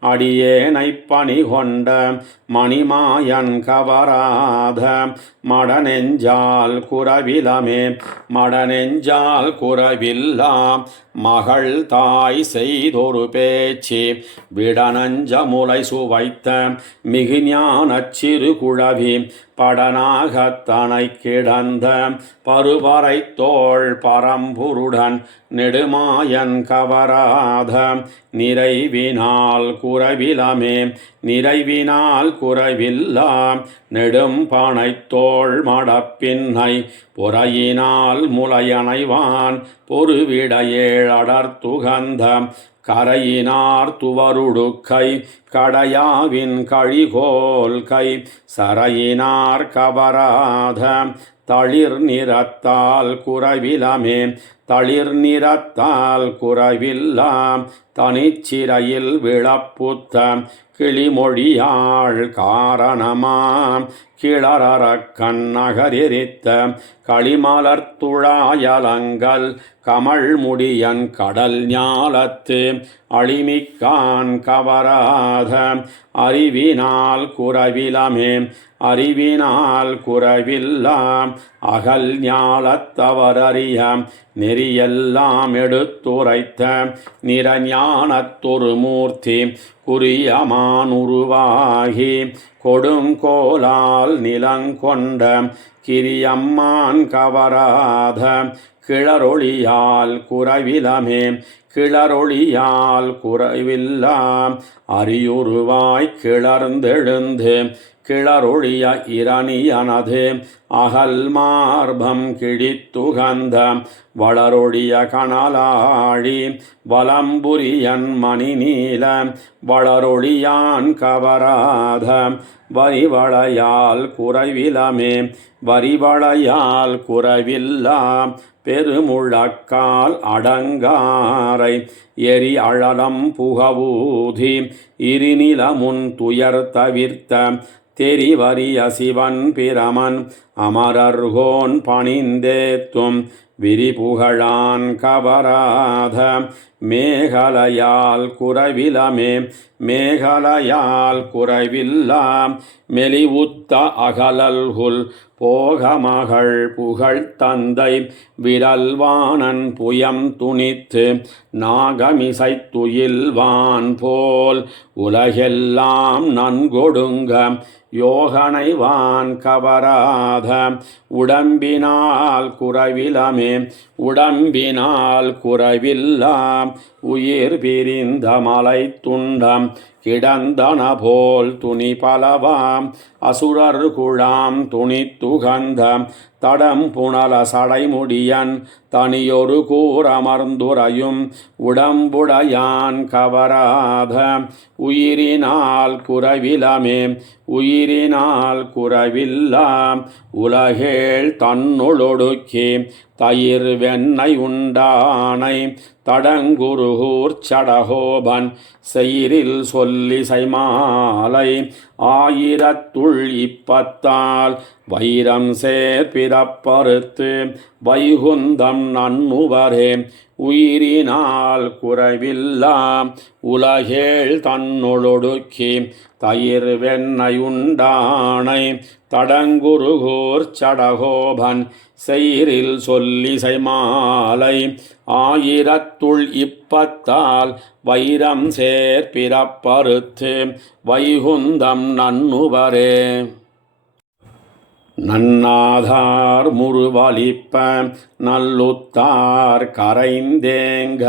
அடியேனைப் பணி கொண்ட மணிமாயன் கவராத மடநெஞ்சால் குரவிலமே மடநெஞ்சால் குரவில்லா மகள் தாய் செய்தொரு பேச்சு விடநஞ்ச முலை சுவைத்த மிகுஞானச் சிறு குழவி படனாகத்தனை கிடந்த பருவரை தோள் பரம்புருடன் நெடுமாயன் கவராத நிறைவினால் குரவிலமே நிறைவினால் குரவில்லா நெடும் பனைத்தோள் மடப்பின்னை பொறையினால் முலையணைவான் பொருவிடையேழடர்த்துகந்த கரையினார் துவருடுக்கை கடையாவின் கழிகோல் கை சரையினார் கவராத தளிர் நிறத்தால் குரவிலமே தளிர் நிறத்தால் குரவில்லாம் தனிச்சிறையில் விளப்புத்த கிளிமொழியாள் காரணமாம் கிளற கண்ணகரித்த களிமலர்த்துழாயலங்கள் கமல் முடியன் கடல் ஞாலத்து அழிமிக்கான் கவராத அறிவினால் குரவிலமே அறிவினால் குரவில்லாம் அகல் ஞாலத்தவரறிய நெறியெல்லாம் எடுத்துரைத்த நிறஞானத்தொரு மூர்த்தி குறியமானுருவாகி கொடுங்கோலால் நிலங்கொண்ட கிரியம்மான் கவராத கிளரொளியால் குரவிலமே கிளரொளியால் குரவில்லாம் அரியுருவாய் கிளர்ந்தெழுந்து கிளரொழிய இரணியனது அகல் மார்பம் கிழித்துகந்த வளரொழிய கனலாழி வலம்புரியன் மணிநீல வளரொழியான் கவராத வரிவளையால் குரவிலமே வரிவளையால் குரவில்லா பெருமுழக்கால் அடங்காரை எரி அழலம் புகவூதி இருநிலமுன் துயர் தவிர்த்த தெரிவரிய சிவன் பிரமன் அமரர்கோன் பணிந்தேத்தும் விரிபுகழான் கவராத மேகலையால் குறைவிலமே மேகலையால் குறைவில்லா மெலிவுத்த அகலல்குல் போகமகள் புகழ் தந்தை விரல்வானன் புயம் துணித்து நாகமிசைத்துயில்வான் போல் உலகெல்லாம் நன்கொடுங்க யோகனைவான் கவராத உடம்பினால் குறைவிலமே உடம்பினால் குறைவில்லாம் உயிர் பிரிந்த மலை துண்டம் கிடந்தன போல் துணி பலவாம் அசுரர் குழாம் துணி துகந்த தடம் புனல சடைமுடியன் தனியொரு கூறமர்ந்துரையும் உடம்புடையான் கவராத உயிரினால் குறைவிலமே உயிரினால் குறைவில்லாம் உலகேள் தன்னுளொடுக்கி தயிர் வெண்ணெய் உண்டானை தடங்குருகூர் சடகோபன் செயிரில் சொல்லி சைமாலை ஆயிரத்துள் இப்பத்தால் வைரம் சேர்ப்பிறப்பறுத்து வைகுந்தம் நன்னுவரே உயிரினால் குறைவில்லாம் உலகேள் தன்னொளொடுக்கி தயிர் வெண்ணெயுண்டானை தடங்குருகூர் சடகோபன் செயிரில் சொல்லி சைமாலை ஆயிரத்துள் இப்பத்தால் வைரம் சேர்ப்பிறப்பறுத்து வைகுந்தம் நன்னுவரே நன்னாதார் முருவலிப்ப நல்லுத்தார் கரைந்தேங்க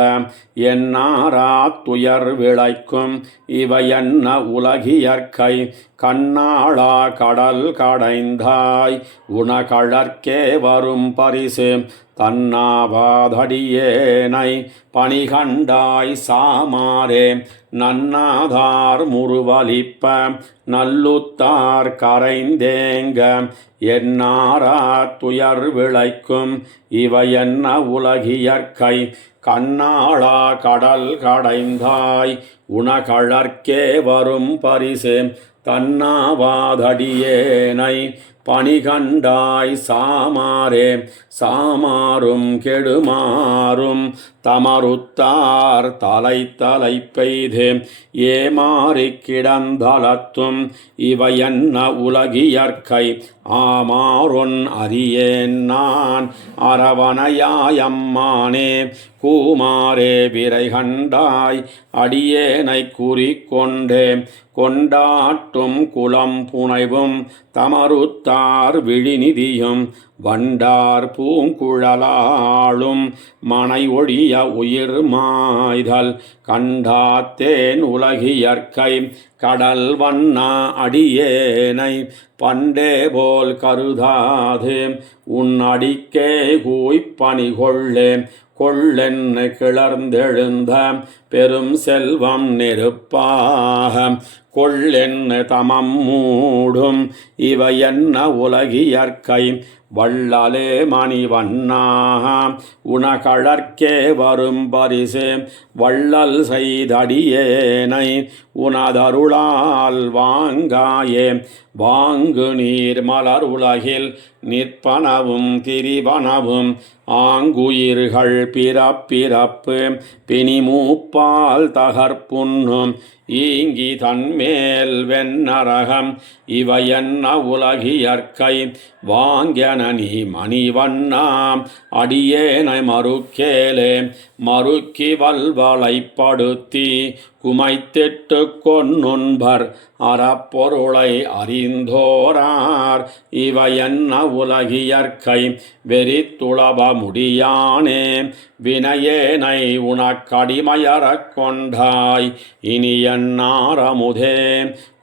என்னாராத்துயர் விளைக்கும் இவையன்ன உலகியற்கை கண்ணாளா கடல் கடைந்தாய் உனகழற்கே வரும் பரிசு தன்னாவாதடியேனை பணிகண்டாய் சாமாரே நன்னாதார் முருவலிப்ப நல்லுத்தார் கரைந்தேங்க என்னாரா துயர் விளைக்கும் இவையன்ன உலகியற்கை கண்ணாளா கடல் கடைந்தாய் உனகழற்கே வரும் பரிசு தன்னாவாதடியேனை பணிகண்டாய் சாமாரே சாமாரும் கெடுமாறும் தமருத்தார் தலை தலை பெய்து ஏமாறி கிடந்தளத்தும் இவையன்ன உலகியற்கை ஆமாறொன் அறியேன் நான் அரவணையாயம்மானே கூமாரே விரை கண்டாய் அடியேனை குறிக்கொண்டே கொண்டாட்டும் குலம் புனைவும் தமருத்தார் விழிநிதியும் வண்டார் பூங்குழலாளும் மனை ஒழிய உயிர் மாய்தல் கண்டாத்தேன் உலகியற்கை கடல் வண்ணா அடியேனை பண்டே போல் கருதாது உன் அடிக்கே கூய்ப்பணி கொள்ளே கொள்ளென்னு கிளர்ந்தெழுந்த பெரும் செல்வம் நெருப்பாக கொள்ளென்னு தமம் மூடும் இவையன்ன உலகியற்கை வள்ளலே மணிவண்ணாக உனகழற்கே வரும் பரிசு வள்ளல் செய்தடியேனை உனதருளால் வாங்காயே வாங்கு நீர் மலர் உலகில் நிற்பனவும் திரிவனவும் ஆங்குயிர்கள் பிறப்பிறப்பு பிணிமூப்பால் தகர்ப்புண்ணும் ஈங்கி தன்மேல் வெண்ணரகம் இவையன்ன உலகியற்கை வாங்கன நீ மணிவண்ணாம் அடியேனை மறுக்கேலே மறுக்கி வல்வளைப்படுத்தி குமைத்திட்டு கொன்னுன்பர் அறப்பொருளை அறிந்தோரார் இவையன்ன உலகியற்கை வெறித்துளப முடியானே வினையேனை உனக்கடிமையறக் கொண்டாய் இனி என்னாரமுதே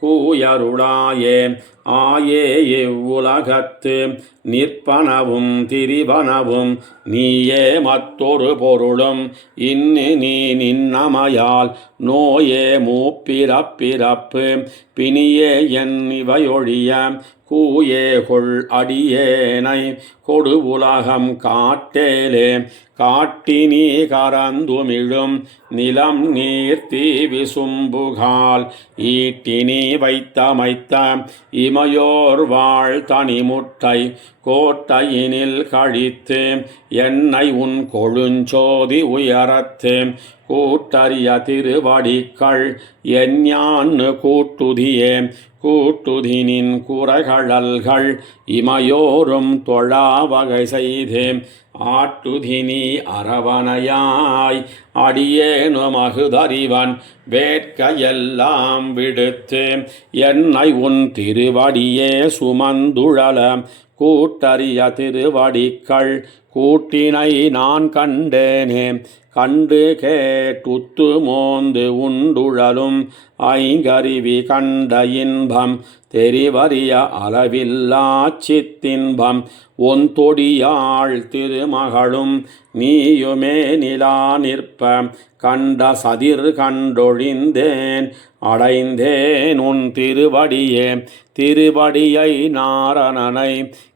கூயருளாயே ஆயே இவ்வுலகத்து நிற்பனவும் திரிவனவும் நீயே மற்றொரு பொருளும் இன்னி நீ நின்னமையால் நோயே மூப்பிறப்பிறப்பு பிணியே என் இவையொழிய கூயே கொள் அடியேனை கொடு உலகம் காட்டேலே காட்டினீ கரந்துமிழும் நிலம் நீர்த்தி விசும்புகால் ஈட்டினி வைத்தமைத்த இமையோர் வாழ் தனிமுட்டை கோட்டையினில் கழித்து என்னை உன் கொழுஞ்சோதி உயரத்து கூட்டறிய திருவடிக்கள் எஞ்ஞான்னு கூட்டுதியே கூட்டுதினின் குறகழல்கள் இமையோரும் தொழாவகை செய்து ஆட்டுதினி அரவணையாய் அடியேனு மகுதறிவன் வேட்கையெல்லாம் விடுத்து என்னை உன் திருவடியே சுமந்துழல கூட்டறிய திருவடிக்கள் கூட்டினை நான் கண்டேனே கண்டு கேட்டுத்து மோந்து உண்டுழலும் ஐங்கருவி கண்ட இன்பம் தெரிவறிய அளவில்லா சித்தின்பம் ஒந்தொடியாள் திருமகளும் நீயுமே நிலா நிற்ப கண்ட சதிர் கண்டொழிந்தேன் அடைந்தேன் உன் திருவடியே திருவடியை நாரணனை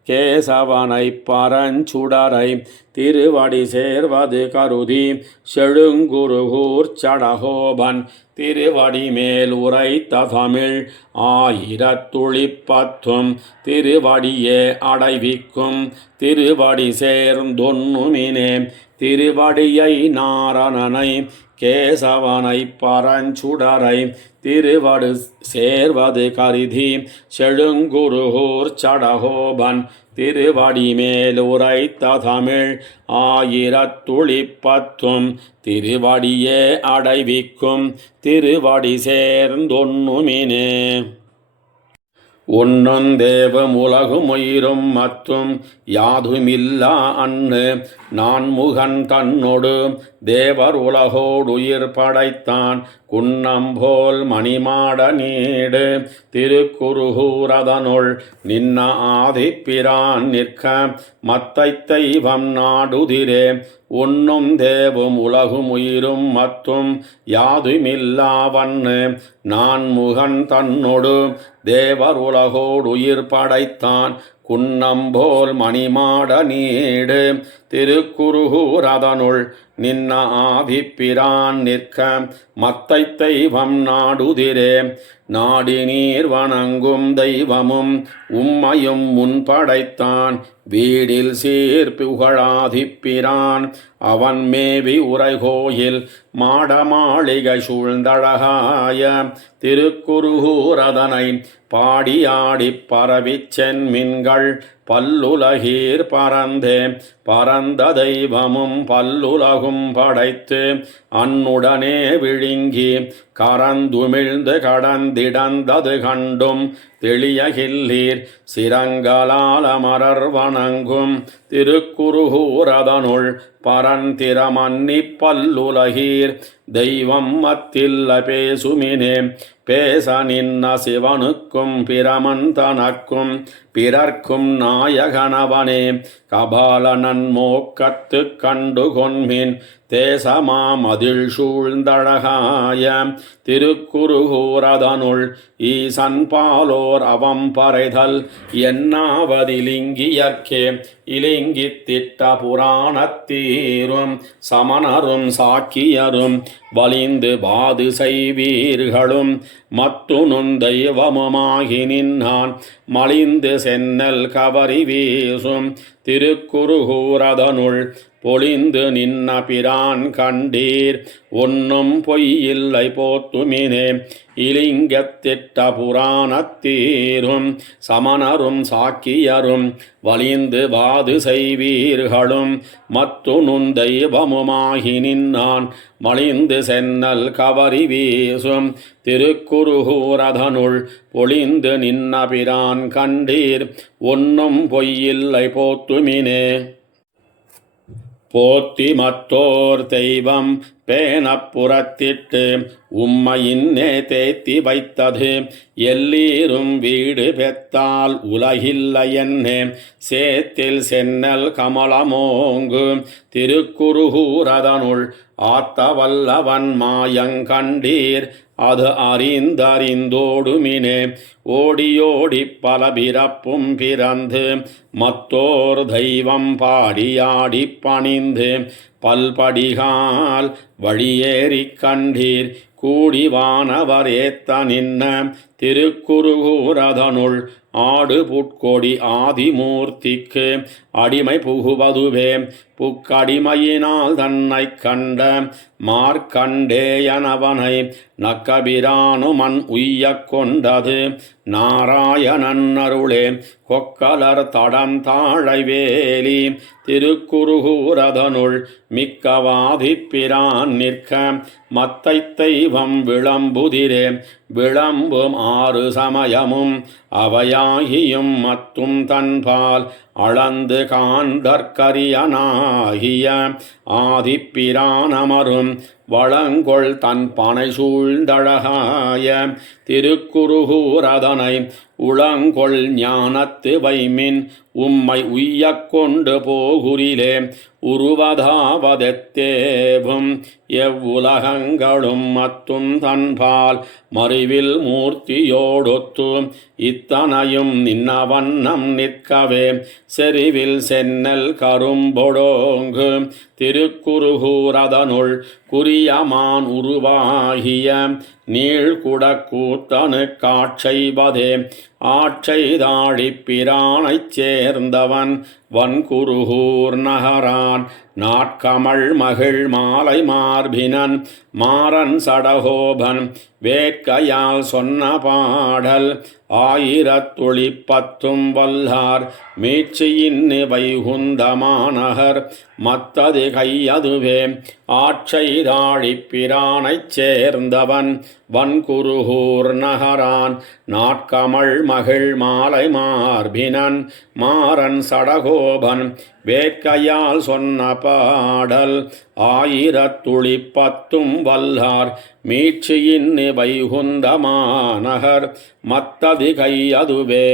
கேசவனை பரஞ்சுடரை திருவடி சேர்வது கருதி செழுங்குருகூர் சடகோபன் திருவடி மேல் உரைத்த தமிழ் 1010 திருவடியே அடைவிக்கும் திருவடி சேர்ந்தொன்னுமினே திருவடியை நாரணனை கேசவனை பரஞ்சுடரை திருவடு சேர்வது கருதி செழுங்குருகூர் சடகோபன் திருவடி மேல் உரைத்த தமிழ் 1010 திருவடியே அடைவிக்கும் திருவடி சேர்ந்தொன்னுமினே ஒன்னொந்தேவம் உலகும் உயிரும் மத்தும் யாதுமில்லா அன்னு நான்முகன் தன்னொடு தேவர் உலகோடுயிர் படைத்தான் குன்னம்போல் மணிமாட நீடு திருக்குருகூரதனுள் நின்ன ஆதிப்பிரான் நிற்க மத்தை தெய்வம் நாடுதிரே ஒன்னும் தேவும் உலகும் உயிரும் மத்தும் யாதுமில்லாவன்னு நான்முகன் தன்னொடு தேவர் உலகோடுயிர் படைத்தான் குன்னம்போல் மணிமாட நீடு திருக்குருகூரதனுள் நின்ன ஆதிப்பிரான் நிற்க மத்தை தெய்வம் நாடுதிரே நாடி நீர் வணங்கும் தெய்வமும் உம்மையும் முன்படைத்தான் வீடில் சீர் புகழாதிப்பிரான் அவன் மேவி உரைகோயில் மாடமாளிகை சூழ்ந்தழகாய திருக்குருகூரதனை பாடியாடிப் பரவிச் சென்மின்கள் பல்லுலகீர் பரந்தே பரந்த தெய்வமும் பல்லுலகும் படைத்து அன்னுடனே விழுங்கி கரந்துமிழ்ந்து கடந்திடந்தது கண்டும் தெளியகில்லீர் சிரங்கலால் அமரர் வணங்கும் திருக்குருகூரதனுள் பரந்திரமன்னி பல்லுலகீர் தெய்வம் மத்தில்ல பேசுமினே பேச நின்ன சிவனுக்கும் பிரமன் தனக்கும் பிறர்க்கும் நாயகனவனே கபாலனன் மோக்கத்து கண்டு கொன்மின் தேசமாமதில் சூழ்ந்தழகாய திருக்குருகூரதனுள் ஈசன் பாலோர் அவம் பறைதல் என்னாவதிலிங்கியற்கே இலிங்கித்திட்ட புராணத்தீரும் சமணரும் சாக்கியரும் வலிந்து பாது செய்வீர்களும் மத்துனும் தெய்வமுமாகி நின்னான் மலிந்து சென்னல் கவரி வீசும் திருக்குருகூரதனுள் பொலிந்து நின்ன பிரான் கண்டீர் ஒன்னும் பொய்யில்லை போத்துமினே இலிங்கத்திட்ட புராணத்தீரும் சமணரும் சாக்கியரும் வலிந்து வாது செய்வீர்களும் மத்துனும் தெய்வமுமாகி நின்னான் மலிந்து சென்னல் கவரி வீசும் திருக்குருகூரதனுள் பொலிந்து நின்ன பிரான் கண்டீர் ஒன்னும் பொய்யில்லை போத்துமினே போத்தி மத்தோர் தெய்வம் பேணப்புறத்திட்டு உம்மையின்னே தேத்தி வைத்தது எல்லீரும் வீடு பெத்தால் உலகில்லையன்னே சேத்தில் சென்னல் கமலமோங்கு திருக்குருகூரதனுள் ஆத்தவல்லவன் மாயங்கண்டீர் அது அறிந்தறிந்தோடுமினே ஓடியோடி பல பிறப்பும் பிறந்து மத்தோர் தெய்வம் பாடியாடி பணிந்து பல்படிகால் வழியேறி கண்டீர் கூடிவானவர் ஏத்த நின்ன திருக்குருகூரதனுள் ஆடு புட்கொடி ஆதிமூர்த்திக்கு அடிமை புகுவதுவே புக்கடிமையினால் தன்னை கண்ட மார்க்கண்டேயனவனை நக்கபிரானுமன் உய்யக் கொண்டது நாராயணன் அருளே கொக்கலர் தடம் தாழைவேலி திருக்குருகூரதனுள் மிக்கவாதிப்பிரான் நிற்க மத்தை தெய்வம் விளம்புதிரே விளம்பும் ஆறு சமயமும் அவையாகியும் மத்தும் தன்பால் அளந்து காண்தற்கரியனாகிய ஆதிப்பிரானமரும் வளங்கொள் தன் பனை சூழ்ந்தழகாய திருக்குருகூரதனை உளங்கொள் ஞானத்து வைமின் உம்மை உய்யக் கொண்டு போகுரிலே உருவதாவதெத்தேவும் எவ்வுலகங்களும் மத்தும் தன்பால் மறிவில் மூர்த்தியோடொத்து இத்தனையும் நின்ன வண்ணம் நிற்கவே செறிவில் சென்னல் கரும்பொடோங்கு திருக்குருகூரதனுள் குறியமான் உருவாகிய நீழ்குடக்கூத்தனு காட்செய்வதே ஆட்செய்தாழிப் பிரானைச் சேர்ந்தவன் வன்குருகூர் நகரான் நாட்கமழ் மகிழ் மாலை மார்பினன் மாறன் சடகோபன் வேட்கையால் சொன்ன பாடல் ஆயிரத்துளிப்பத்தும் வல்லார் மீட்சியின் வைகுந்தமாநகர் மத்தது கையதுவே ஆட்செய்தாழிப் பிரானைச் சேர்ந்தவன் வன்குருகூர் நகரான் நாட்கமழ் மகிழ் மாலை மார்பினன் மாறன் சடகோபன் வேட்கையால் சொன்ன பாடல் ஆயிரத்துளிப்பத்தும் வல்லார் மீட்சியின் வைகுந்தமாநகர் மத்தது கையதுவே.